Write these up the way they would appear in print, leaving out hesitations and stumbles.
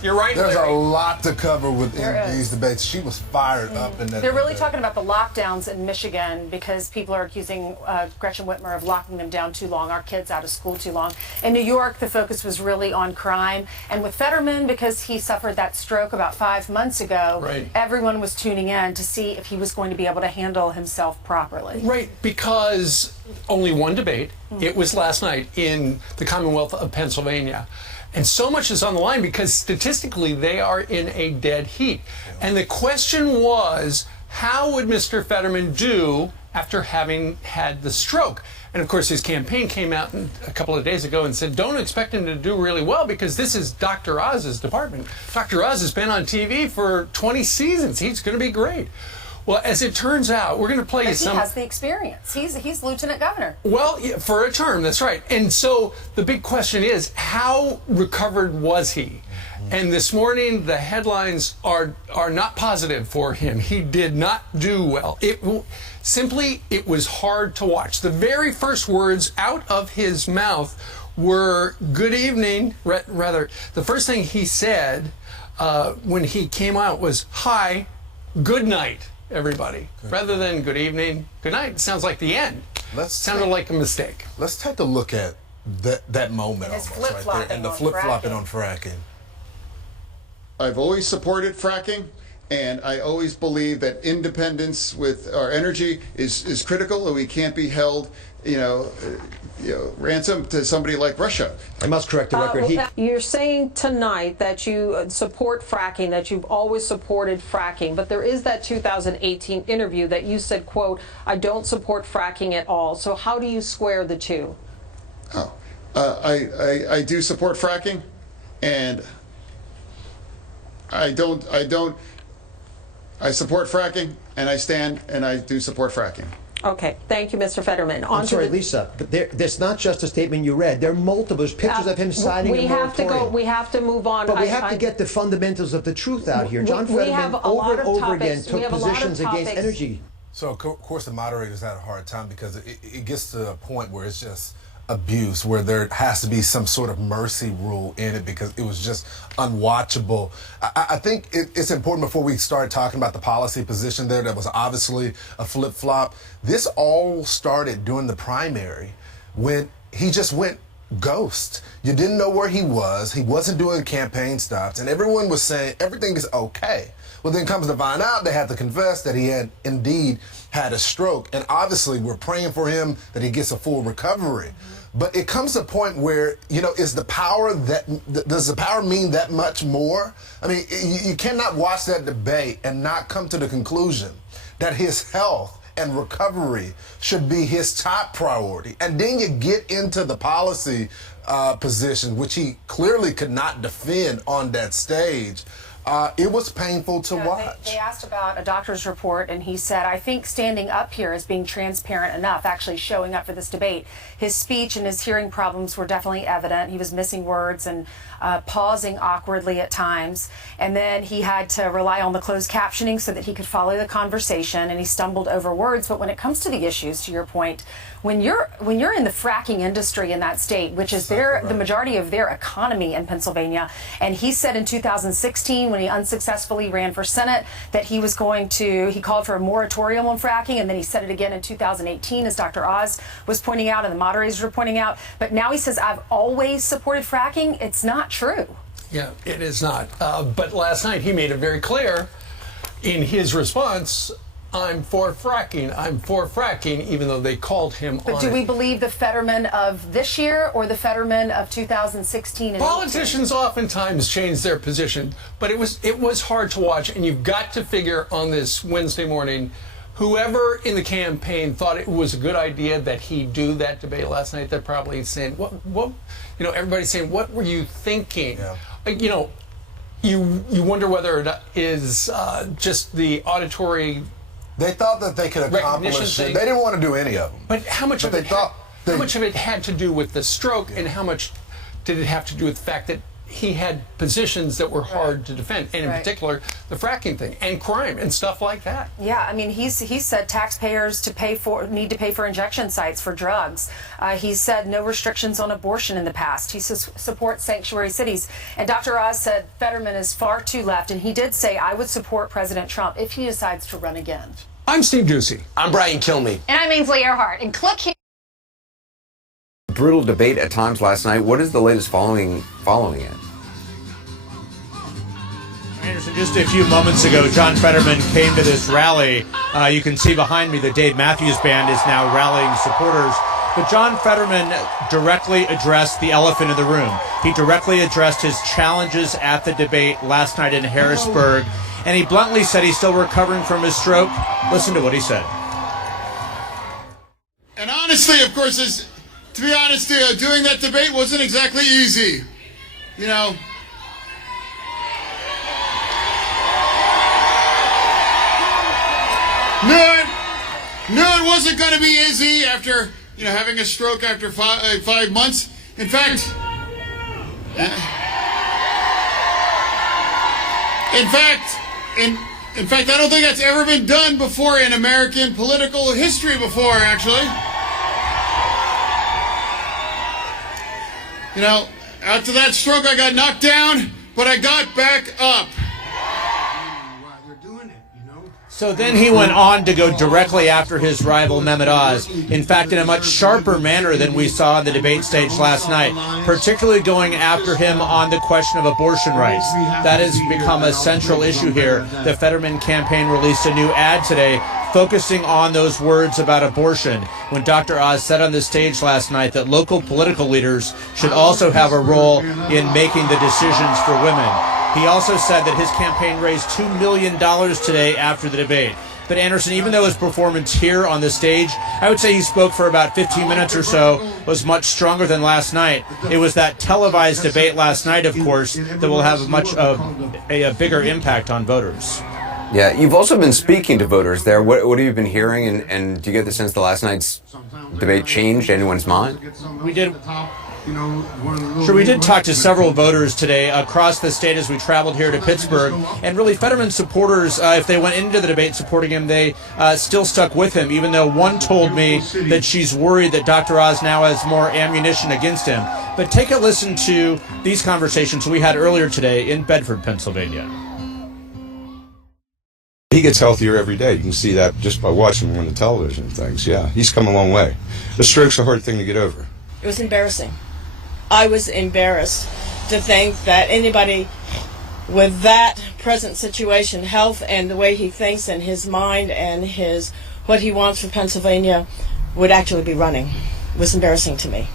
You're right, There's Larry. a lot to cover within these debates. She was fired up in that They're really debate. talking about the lockdowns in Michigan because people are accusing Gretchen Whitmer of locking them down too long, our kids out of school too long. In New York, the focus was really on crime. And with Fetterman, because he suffered that stroke about 5 months ago, Right. everyone was tuning in to see if he was going to be able to handle himself properly. Right, because only one debate. It was last night in the Commonwealth of Pennsylvania. And so much is on the line because statistically they are in a dead heat. And the question was, how would Mr. Fetterman do after having had the stroke? And of course, his campaign came out a couple of days ago and said, don't expect him to do really well because this is Dr. Oz's department. Dr. Oz has been on TV for 20 seasons. He's going to be great. Well, as it turns out, we're going to play you But some... he has the experience. He's lieutenant governor. Well, yeah, for a term, that's right. And so the big question is, how recovered was he? And this morning, the headlines are not positive for him. He did not do well. It was hard to watch. The very first words out of his mouth were "good evening." Rather, the first thing he said when he came out was "hi, good night, everybody," rather than "good evening, good night." It sounded like the end. Sounded like a mistake. Let's take a look at that moment And his almost right flip-flopping there, and the on flip-flopping fracking. on fracking. I've always supported fracking, and I always believe that independence with our energy is critical, and we can't be held, ransom to somebody like Russia. I must correct the record. You're saying tonight that you support fracking, that you've always supported fracking, but there is that 2018 interview that you said, quote, "I don't support fracking at all." So how do you square the two? I do support fracking, and I support fracking, and I stand and I do support fracking. Okay, thank you, Mr. Fetterman. I'm sorry, Lisa, but there's not just a statement you read. There are multiple pictures of him signing a moratorium. We have to move on. But we have to get the fundamentals of the truth out here. John Fetterman over and over again took positions against energy. So, of course, the moderators had a hard time because it gets to a point where it's just abuse, where there has to be some sort of mercy rule in it because it was just unwatchable. I think it's important before we start talking about the policy position there that was obviously a flip-flop. This all started during the primary when he just went ghost. You didn't know where he was. He wasn't doing campaign stops, and everyone was saying everything is okay. Well, then comes to find out they had to confess that he had indeed had a stroke. And obviously, we're praying for him that he gets a full recovery. But it comes to a point where, does the power mean that much more? I mean, you cannot watch that debate and not come to the conclusion that his health and recovery should be his top priority. And then you get into the policy position, which he clearly could not defend on that stage. It was painful to watch. They asked about a doctor's report, and he said, I think standing up here is being transparent enough, actually showing up for this debate. His speech and his hearing problems were definitely evident. He was missing words and pausing awkwardly at times. And then he had to rely on the closed captioning so that he could follow the conversation, and he stumbled over words. But when it comes to the issues, to your point, when you're in the fracking industry in that state, which is the majority of their economy in Pennsylvania, and he said in 2016 when he unsuccessfully ran for Senate that he called for a moratorium on fracking, and then he said it again in 2018 as Dr. Oz was pointing out and the moderators were pointing out. But now he says, I've always supported fracking. It's not true. Yeah, it is not. But last night he made it very clear in his response, I'm for fracking, even though they called him But on do it. we believe the Fetterman of this year or the Fetterman of 2016 and 18? Politicians oftentimes change their position, but it was hard to watch, and you've got to figure on this Wednesday morning, whoever in the campaign thought it was a good idea that he do that debate last night, they're probably saying, what everybody's saying, what were you thinking? Yeah. You wonder whether it is just the auditory. They thought that they could accomplish it. They didn't want to do any of them. But how much of it had to do with the stroke, and how much did it have to do with the fact that he had positions that were hard to defend, and in particular, the fracking thing and crime and stuff like that. Yeah, I mean, he said taxpayers need to pay for injection sites for drugs. He said no restrictions on abortion in the past. He supports sanctuary cities. And Dr. Oz said Fetterman is far too left, and he did say, I would support President Trump if he decides to run again. I'm Steve Doocy. I'm Brian Kilmeade. And I'm Ainsley Earhart. And click here. Brutal debate at times last night. What is the latest following it? Anderson, just a few moments ago, John Fetterman came to this rally. You can see behind me the Dave Matthews Band is now rallying supporters. But John Fetterman directly addressed the elephant in the room. He directly addressed his challenges at the debate last night in Harrisburg. And he bluntly said he's still recovering from his stroke. Listen to what he said. And honestly, of course, to be honest, doing that debate wasn't exactly easy. You know, knew it wasn't going to be easy after, having a stroke after 5 months. In fact, I don't think that's ever been done before in American political history before, actually. After that stroke, I got knocked down, but I got back up. So then he went on to go directly after his rival Mehmet Oz, in fact, in a much sharper manner than we saw on the debate stage last night, particularly going after him on the question of abortion rights. That has become a central issue here. The Fetterman campaign released a new ad today focusing on those words about abortion, when Dr. Oz said on the stage last night that local political leaders should also have a role in making the decisions for women. He also said that his campaign raised $2 million today after the debate. But Anderson, even though his performance here on the stage, I would say he spoke for about 15 minutes or so, was much stronger than last night. It was that televised debate last night, of course, that will have a bigger impact on voters. Yeah, you've also been speaking to voters there. What have you been hearing, and do you get the sense that last night's debate changed anyone's mind? We did talk to several voters today across the state as we traveled here to Pittsburgh. And really, Fetterman supporters, if they went into the debate supporting him, they still stuck with him, even though one told me that she's worried that Dr. Oz now has more ammunition against him. But take a listen to these conversations we had earlier today in Bedford, Pennsylvania. He gets healthier every day. You can see that just by watching him on the television and things. Yeah, he's come a long way. The stroke's a hard thing to get over. It was embarrassing. I was embarrassed to think that anybody with that present situation, health and the way he thinks and his mind and what he wants for Pennsylvania, would actually be running. It was embarrassing to me.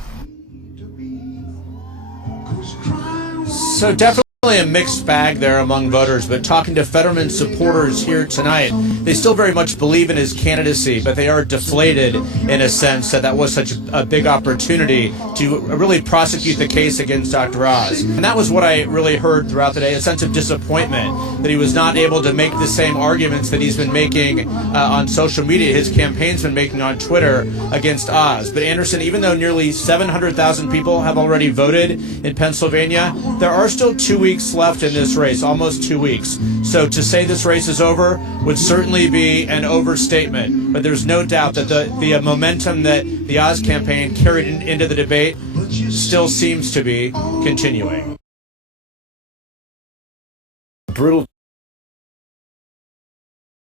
So definitely a mixed bag there among voters, but talking to Fetterman supporters here tonight, they still very much believe in his candidacy, but they are deflated in a sense that was such a big opportunity to really prosecute the case against Dr. Oz. And that was what I really heard throughout the day, a sense of disappointment that he was not able to make the same arguments that he's been making on social media, his campaign's been making on Twitter against Oz. But Anderson, even though nearly 700,000 people have already voted in Pennsylvania, there are still 2 weeks left in this race, almost 2 weeks. So to say this race is over would certainly be an overstatement. But there's no doubt that the momentum that the Oz campaign carried into the debate still seems to be continuing. Brutal.